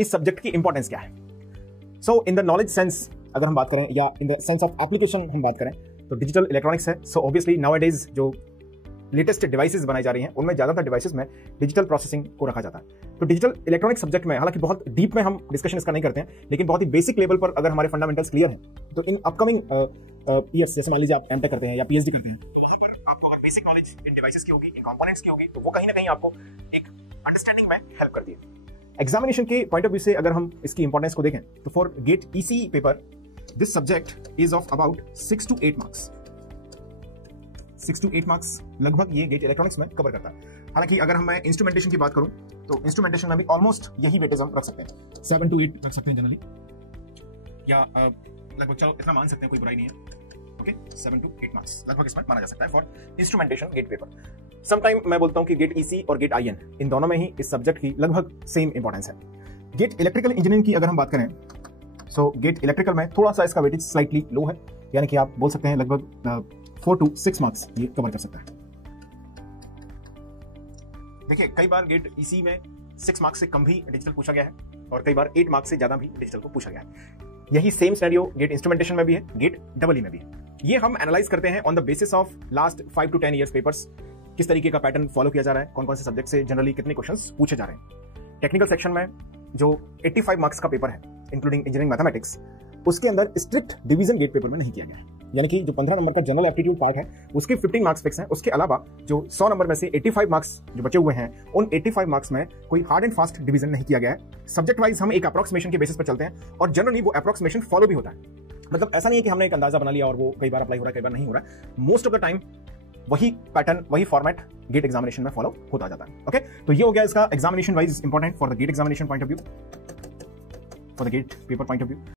इस सब्जेक्ट की इंपॉर्टेंस क्या है। सो इन द नॉलेज सेंस अगर हम बात करें या in the sense of application हम बात करें तो डिजिटल इलेक्ट्रॉनिक्स है। सो ऑब्वियसली नाउ डेज जो लेटेस्ट डिवाइसेस बनाई जा रही हैं उनमें ज़्यादातर डिवाइसेस में डिजिटल प्रोसेसिंग को रखा जाता है। तो डिजिटल इलेक्ट्रॉनिक सब्जेक्ट में हालांकि बहुत डीप में हम डिस्कशन इसका नहीं करते हैं, लेकिन बहुत ही बेसिक लेवल पर अगर हमारे फंडामेंटल्स क्लियर हैं तो इन अपकमिंग ईयर्स, जैसे मान लीजिए आप एमटेक करते हैं या पीएचडी करते हैं, तो वहां पर आपको अगर बेसिक नॉलेज इन डिवाइसेस की होगी, इन कंपोनेंट्स की होगी, तो वो कहीं ना कहीं आपको एक अंडरस्टैंडिंग में हेल्प करती है। एग्जामिनेशन के पॉइंट ऑफ व्यू से अगर हम इसकी इंपॉर्टेंस को देखें तो for GATE EC paper this subject is of about 6 to 8 marks. 6 to 8 marks लगभग ये गेट इलेक्ट्रॉनिक्स में कवर करता है। हालांकि अगर मैं इंस्ट्रूमेंटेशन की बात करूं तो इंस्ट्रूमेंटेशन में भी ऑलमोस्ट यही वेटेज हम रख सकते हैं, 7 to 8 रख सकते हैं जनरली, या लगभग चलो इतना मान सकते हैं, कोई बुराई नहीं है। ओके, 7 to 8 मार्क्स लगभग इसमें माना जा सकता है for instrumentation GATE paper. Sometime मैं बोलता हूं कि गेट ईसी और गेट आईएन इन दोनों में ही इस सब्जेक्ट की लगभग सेम इंपॉर्टेंस है। गेट इलेक्ट्रिकल इंजीनियरिंग की अगर हम बात करें सो गेट इलेक्ट्रिकल में थोड़ा सा इसका वेटेज स्लाइटली लो है, यानी कि आप बोल सकते हैं लगभग 4 to 6 मार्क्स ये कवर कर सकता है। देखिए कई बार गेट ईसी में 6 मार्क्स से कम भी डिजिटल पूछा गया है और कई बार 8 मार्क्स से ज्यादा भी डिजिटल को पूछा गया है। यही सेम सिनेरियो गेट इंस्ट्रूमेंटेशन में भी है, गेट डबल ई में भी है। ये हम एनालाइज करते हैं on the basis of last 5 to 10 years papers, किस तरीके का पैटर्न फॉलो किया जा रहा है, कौन कौन से सब्जेक्ट से जनरली कितने क्वेश्चंस पूछे जा रहे हैं। टेक्निकल सेक्शन में जो 85 मार्क्स का पेपर है इंक्लूडिंग इंजीनियरिंग मैथमेटिक्स, उसके अंदर स्ट्रिक्ट डिवीजन गेट पेपर में नहीं किया गया है, यानी कि जो 15 नंबर का जनरल एप्टीट्यूड पार्ट है उसके 15 मार्क्स फिक्स हैं। उसके अलावा जो 100 नंबर में से 85 मार्क्स जो बचे हुए हैं उन 85 मार्क्स में कोई हार्ड एंड फास्ट डिवीजन नहीं किया गया है। सब्जेक्ट वाइज हम एक अप्रोक्सीमेशन के बेसिस पर चलते हैं और जनरली वो अप्रोक्सीमेशन फॉलो भी होता है। मतलब ऐसा नहीं है कि हमने एक अंदाजा बना लिया और वो कई बार अप्लाई हो रहा है, कई बार नहीं हो रहा है। मोस्ट ऑफ द टाइम वही पैटर्न, वही फॉर्मेट गेट एग्जामिनेशन में फॉलो होता जाता है। ओके, तो ये हो गया इसका examination wise important for the GATE examination point of view, for the GATE paper point of view.